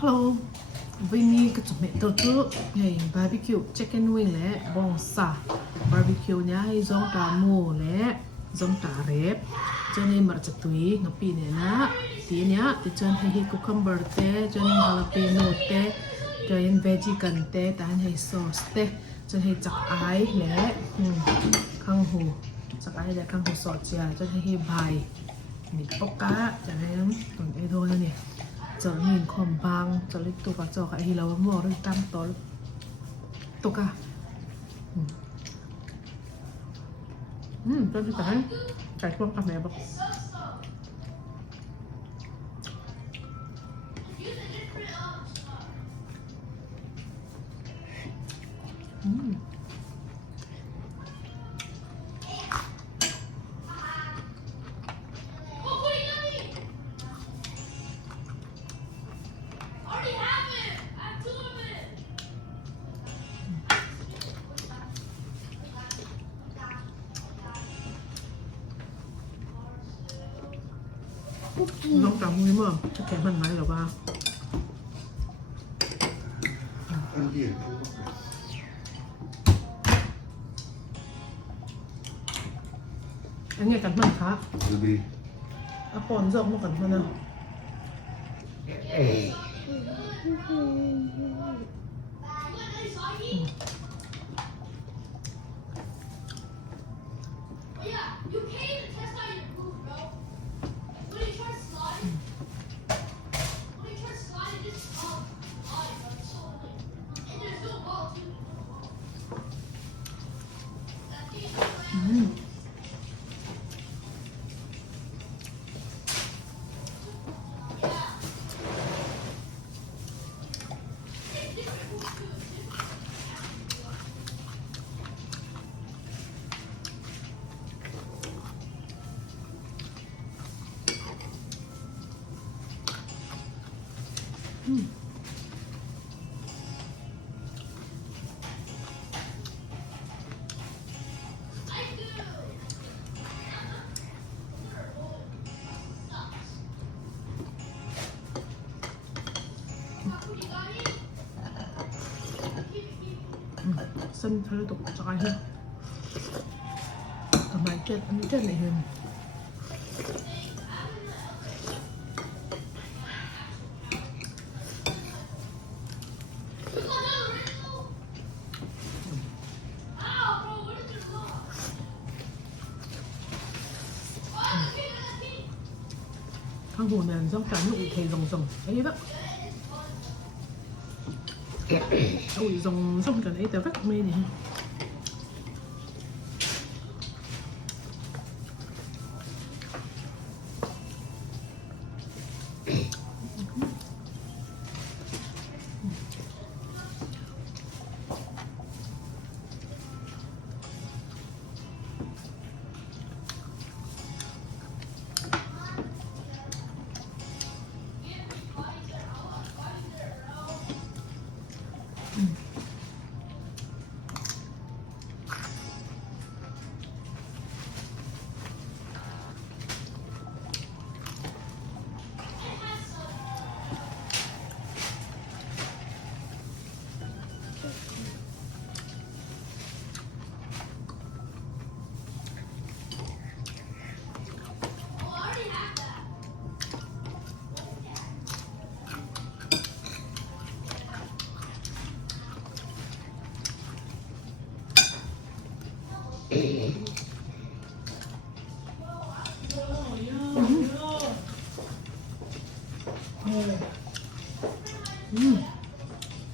Hello, bên mi cái chụp mẹ tôi cứ ngày barbecue chicken wing lẽ bong sa barbecue nhá hay giống cá mù lẽ giống cá rep cho nên mà chặt túi ngập pin này na tí nhá thì cho nên cucumber te cho nên jalapeno te cho nên veggie cần te ta hay sauce te cho nên chặt ái lẽ khang hồ chặt ái lẽ khang hồ sọt chia cho nên bài mít bóc cá cho nên còn ấy thôi nè giờ nhìn còn bang giờ lấy tục à giờ cái lâu mua rồi tam tối tục à tôi phải cái con cà mẹ bọc lông trắng mới mà chắc kém hơn máy rồi ba anh nghe cắn mặn khá còn rộng mà cắn mặn nào sân hơi tục trái hơn còn mấy trên ăn trên này hơn thằng hồ này giống cá nụ thầy rồng ấy đó ôi rồng cái đấy tao rất mê này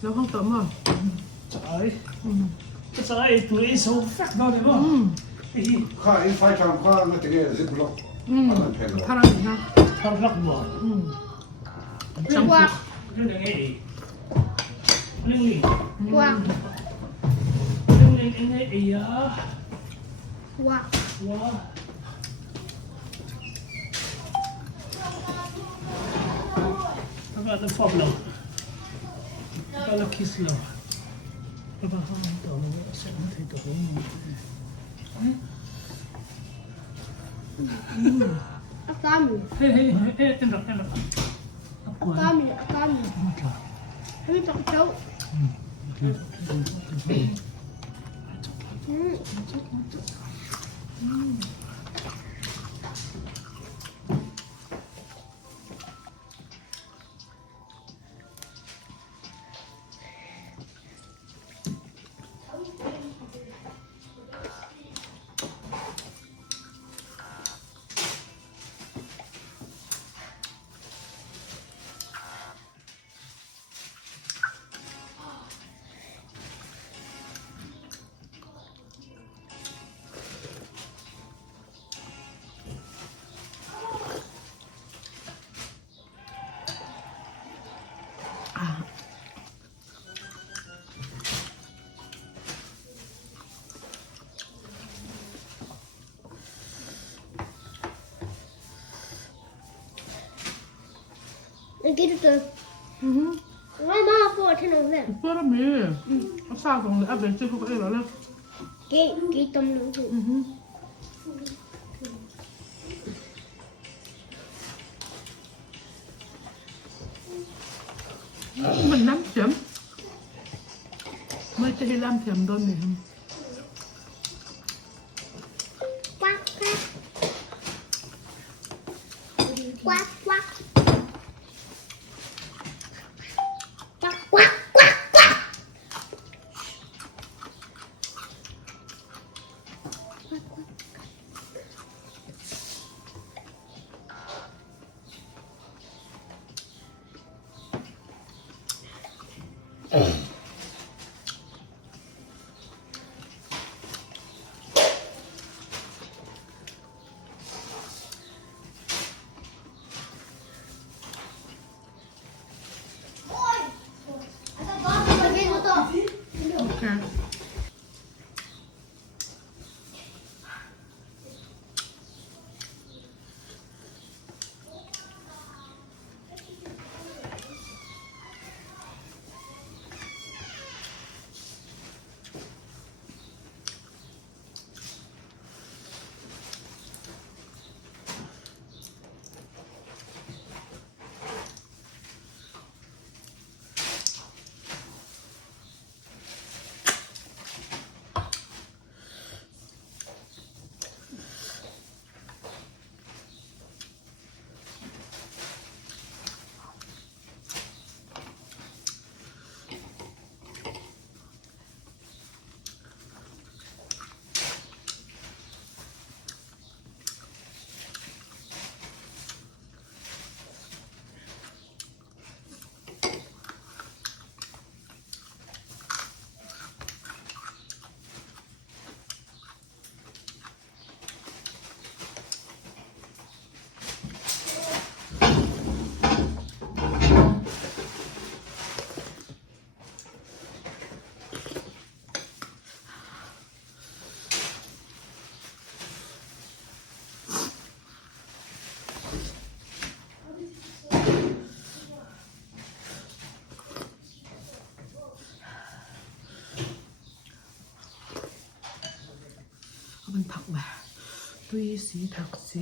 nó không tấm à Trời Trời tụi số phát đó đấy mà Khai phải chọn qua nó thì cái zip block thằng này ha Thằng rắc mà trong Wow. Nó là nghe Nâng liền Wow. Nâng liền cái này ý á Wow. Wow Nó gọi là phọp lòng Nó gọi là kiss lòng Nó gọi là tổ nó sẽ không thấy tổ mình Akami. Hei, em đọc Akami. Akami. Ok Chọn chấu. 아, Cái từ từ. Mama får till någon vän. 이뻐라미. 아싸, 동네 앞에 찍고 이러래. Cái tôm nướng thử. mình nắm chấm. Mới cho đi làm chấm đôi này. Quack quack. Quack quack. Quack quack quack quack. 오케이. Mình thật mà. Tuy xí thật xí.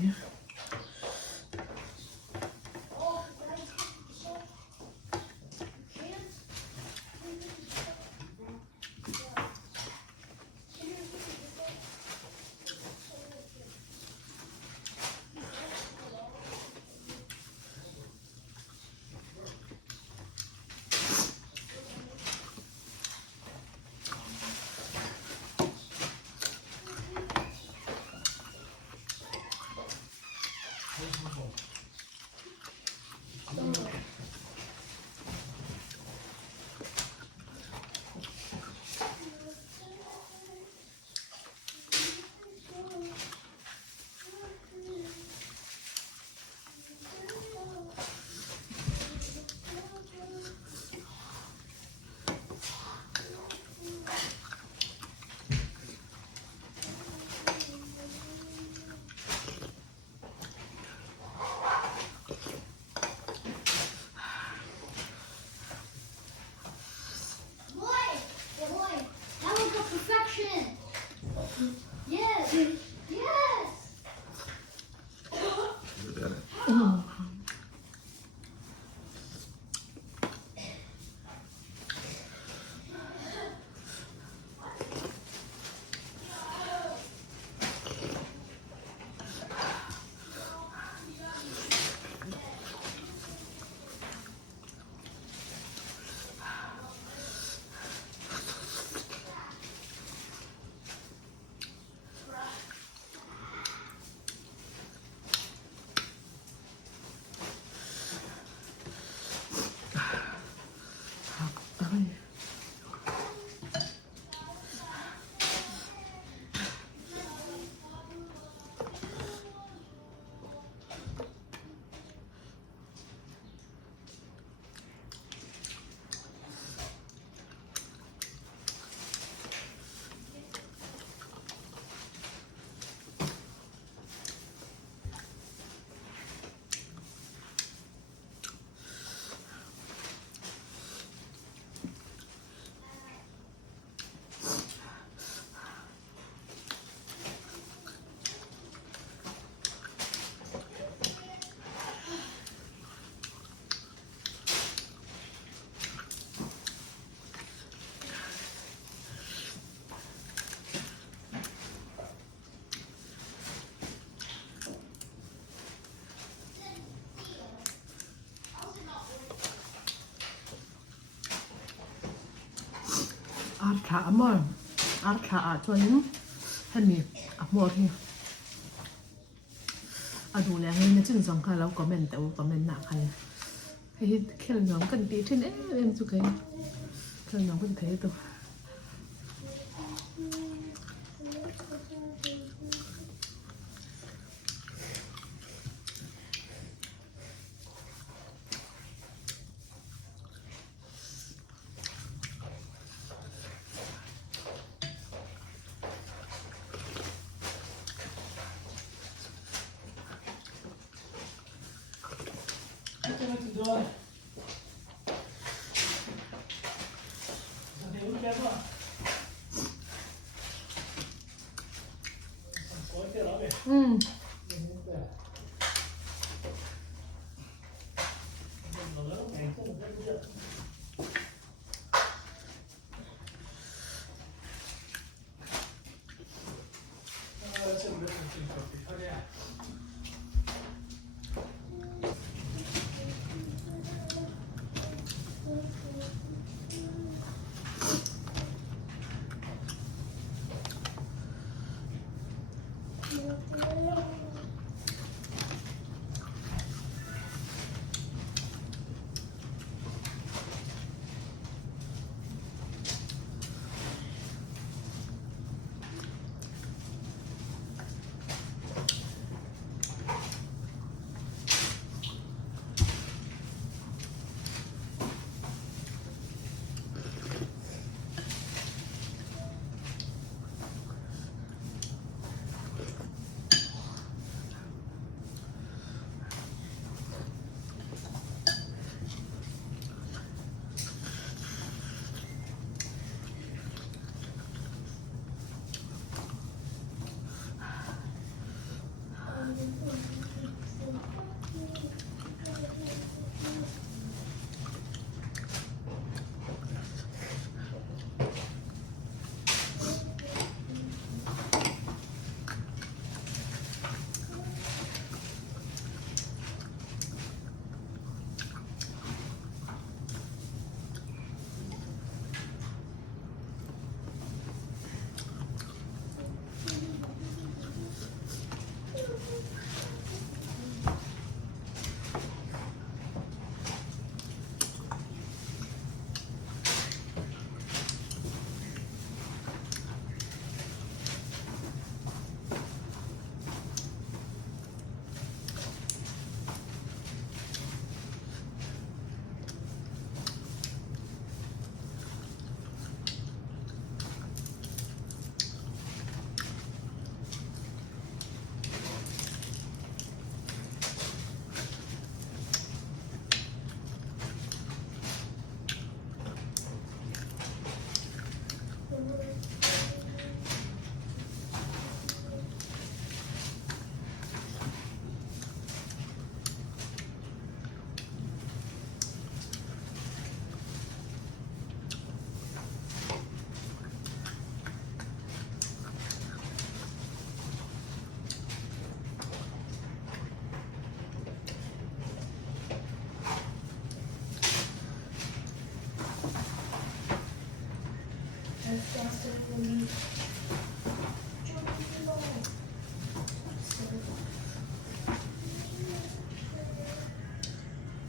artra amor artra achuan hani amor hi adu le ngai na chin zong kha lo comment te comment na khan hei khel nyom kan ti thin em chu kai khel nyom kan thei to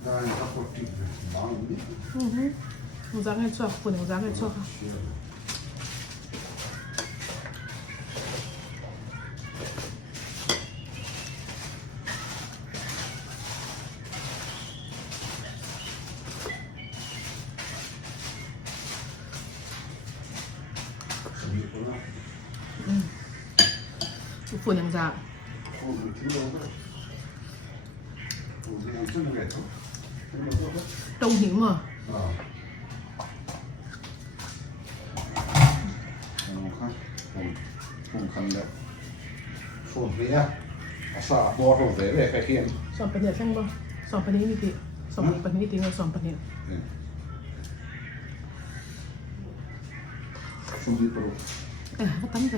Nein, apportiert lang niet. Uzang hai chok pun uzang hai chok pun yang za Goed, het is ook. Goed, het is ook. tông hiểm mà Không khăn đấy. Xuống phía nhá. Xả bò xuống phía về cái khiên. สอนปะเนี่ยช่างบ่สอนปะนี้นี่ติสอนปะนี้ติงสอนปะเนี่ย Xuống đi pro. ก็ตั้งใจ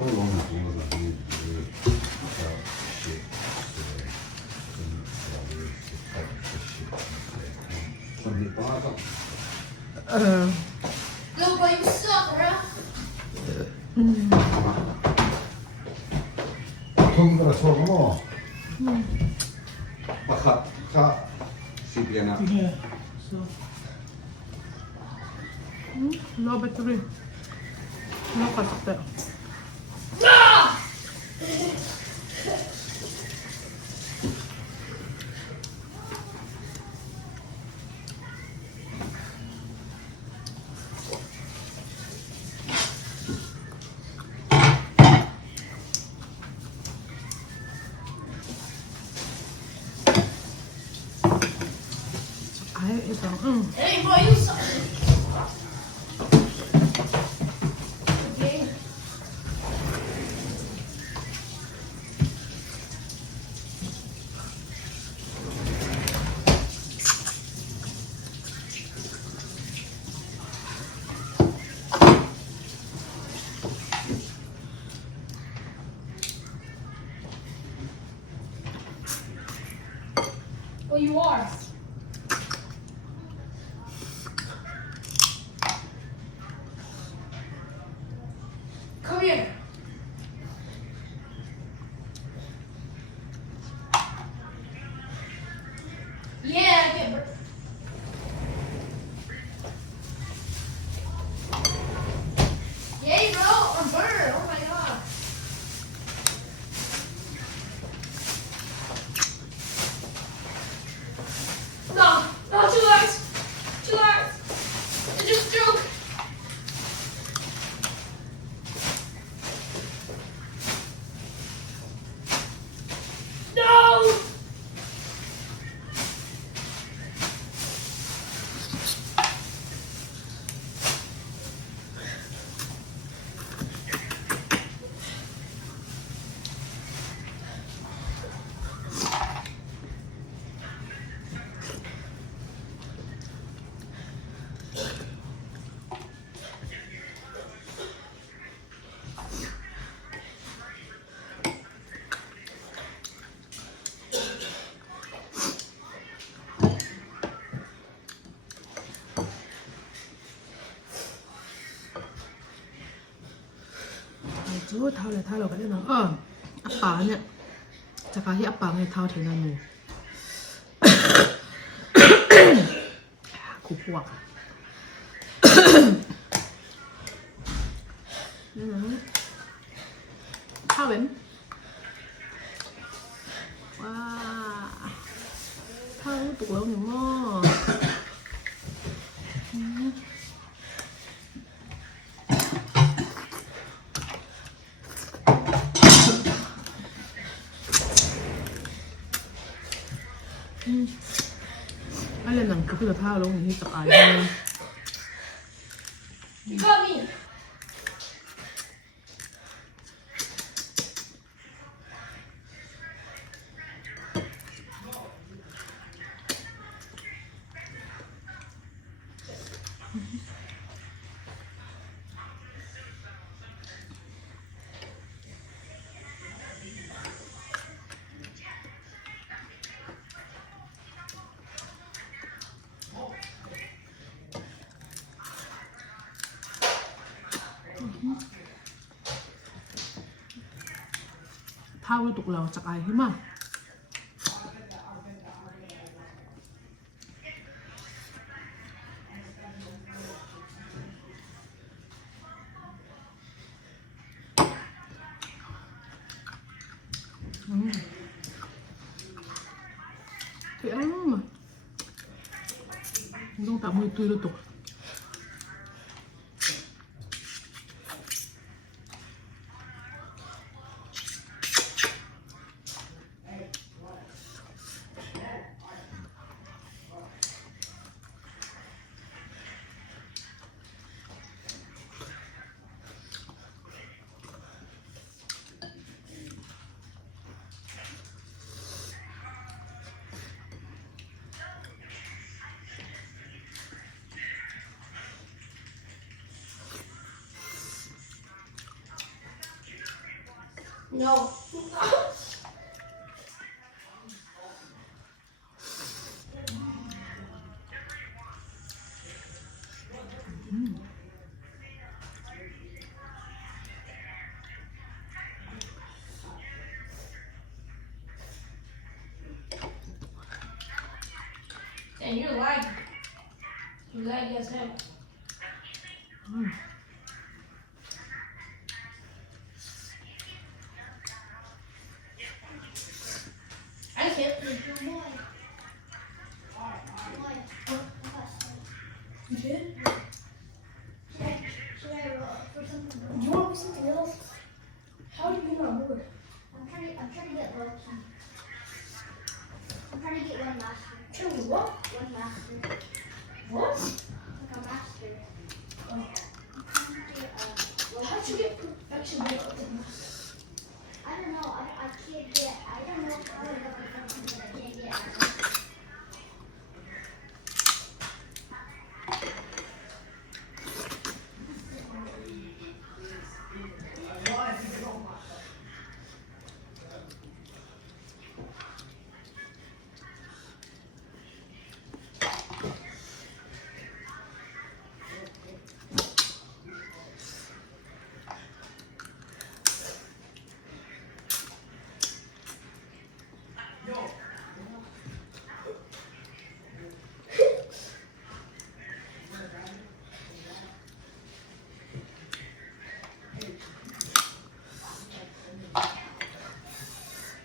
Hoe lang heb je dat niet? lite på alltså. 老婆有事啊？ Tungra sormo. Pakat ka sipiana. Yeah. So, รอแบตเตอรี่รอปัดแต่ ไอ้สอง哎，不好意思。Well, you are. Come here. Yeah, get bur- Yay, bro, I'm burned. Oh my god. No, no, chillax. Chillax. I just joke. No! chú thao là thao là cái nó áp bà nhá chắc là áp bà này thao thì là mù cục quạt thao bánh wow thao tục lâu nhiều mò anh lên nằm cứ thao luôn thì tập ai luôn You got me. thao với tục lầu chắc ai thế mà thì ăn mà không tạo mùi tươi được tục No. And you're lagging. You laggy as hell. I can't. You did? Should I for something? Do you want something else? How do you not bored? I'm trying to get lucky. I'm trying to get one master. Trying to what? One master. What? Like a master. Oh. I'm trying to get Well, how'd you get perfection? I don't know. I can't get. I don't know if I'm gonna get perfection, but I can't get.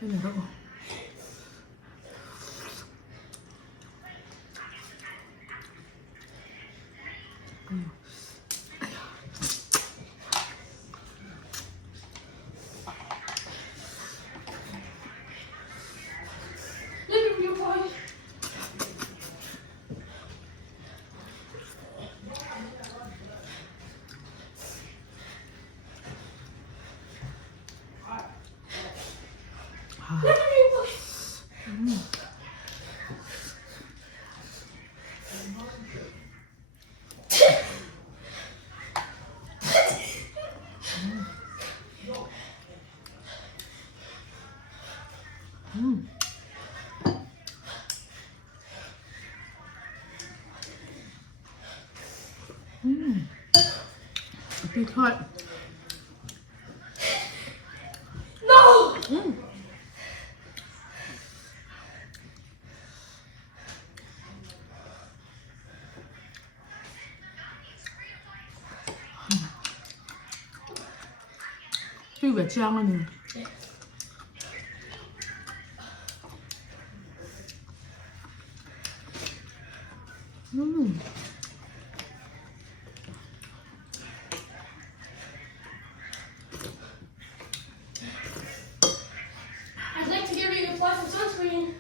Cái này đâu? Living your point. À. Living your point. Thịt thôi. No! Phi vẻ trang lên mình. I'd like to give you a apply some sunscreen.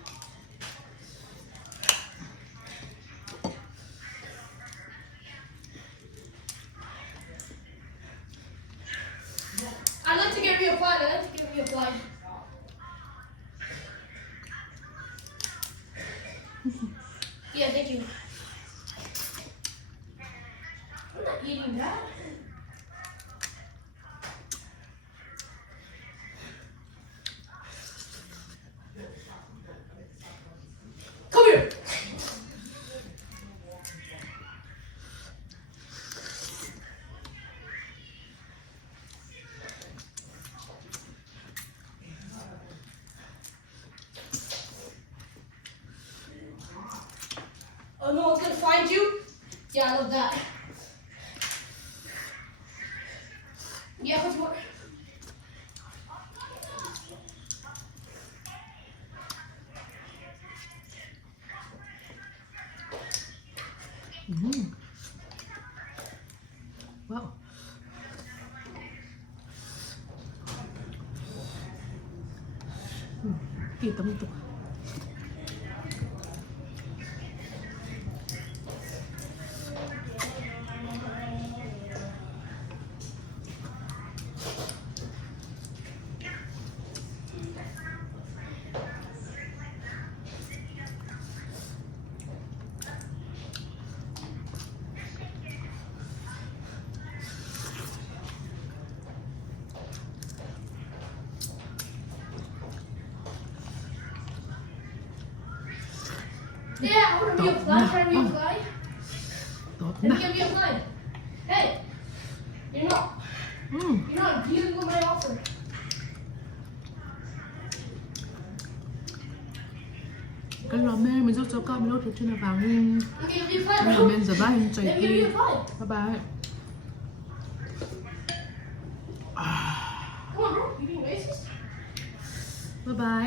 I'd like to give you a apply. I'd like to give you a apply. Yeah, thank you. I'm not eating that. Come here. Oh, no one's gonna find you? Yeah, I love that. Yeah, what's more? Wow. Kita itu. Yeah, I want to be a fly. Can I be a fly? Tốt Let me nè. give you a fly. Hey, you're not dealing with my offer. Ok. cái lò mê mình cho con mình lốt được trên là vàng Let me give you a lò five. mê giờ ba hình chạy Let me give đi you a five. bye bye Come on, bro. You being racist? bye bye